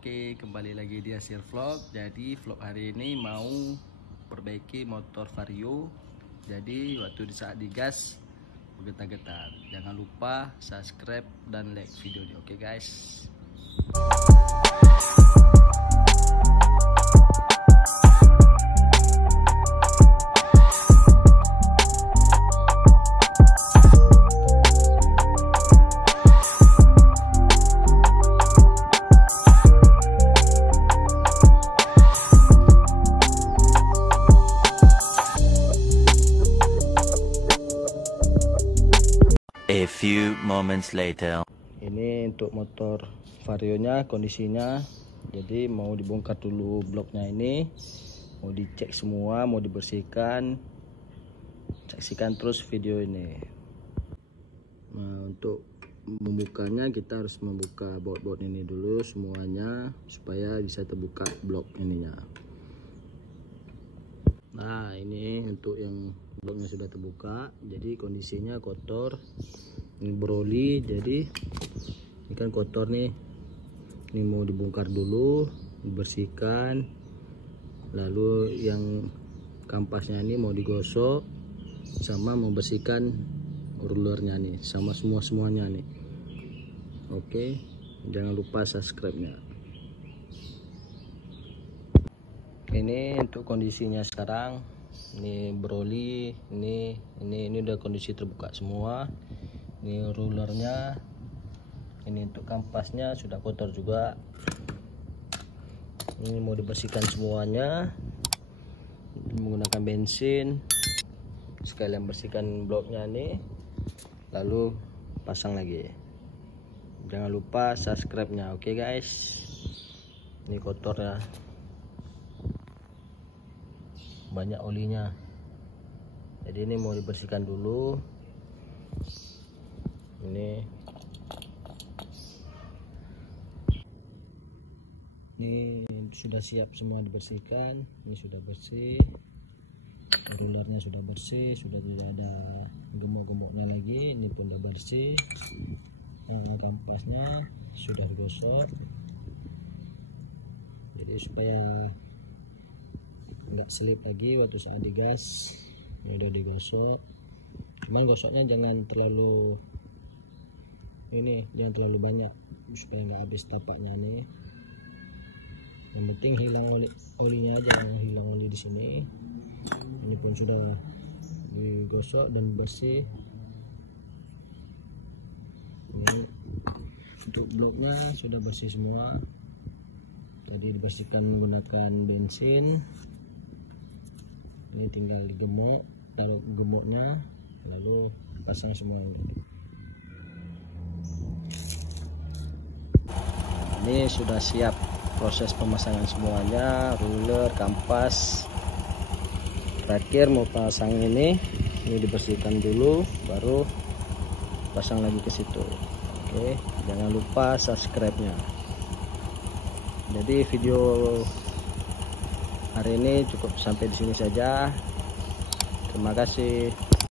Oke, kembali lagi di hasil vlog. Jadi vlog hari ini mau perbaiki motor Vario. Jadi waktu di saat digas bergetar-getar. Jangan lupa subscribe dan like video ini. Oke guys. A few moments later. Ini untuk motor Vario-nya kondisinya. Jadi mau dibongkar dulu bloknya ini. Mau dicek semua, mau dibersihkan. Saksikan terus video ini. Nah, untuk membukanya kita harus membuka baut-baut ini dulu semuanya supaya bisa terbuka blok ininya. Nah, ini untuk yang bloknya sudah terbuka, jadi kondisinya kotor. Ini beroli, jadi ini kan kotor nih. Ini mau dibongkar dulu, dibersihkan. Lalu yang kampasnya ini mau digosok, sama membersihkan rulernya nih, sama semuanya nih. Oke, jangan lupa subscribe-nya. Ini untuk kondisinya sekarang. Ini beroli, ini udah kondisi terbuka semua. Ini rulernya, ini untuk kampasnya sudah kotor juga. Ini mau dibersihkan semuanya menggunakan bensin. Sekalian bersihkan bloknya nih, lalu pasang lagi. Jangan lupa subscribe-nya. Oke guys, ini kotor ya, banyak olinya. Jadi ini mau dibersihkan dulu. Ini sudah siap semua dibersihkan. Ini sudah bersih, rulernya sudah bersih, sudah tidak ada gemuk-gemuknya lagi. Ini pun sudah bersih. Nah, kampasnya sudah digosok, jadi supaya nggak selip lagi waktu saat digas. Ini udah digosok, cuman gosoknya jangan terlalu jangan terlalu banyak supaya nggak habis tapaknya nih. Yang penting hilang olinya aja, hilang oli di sini. Ini pun sudah digosok dan bersih. Ini untuk bloknya sudah bersih semua. Tadi dibersihkan menggunakan bensin. Ini tinggal digemuk, taruh gemuknya, lalu pasang semua. Ini sudah siap proses pemasangan semuanya, ruler, kampas. Terakhir mau pasang ini dibersihkan dulu, baru pasang lagi ke situ. Oke, jangan lupa subscribe-nya. Jadi video hari ini cukup sampai di sini saja. Terima kasih.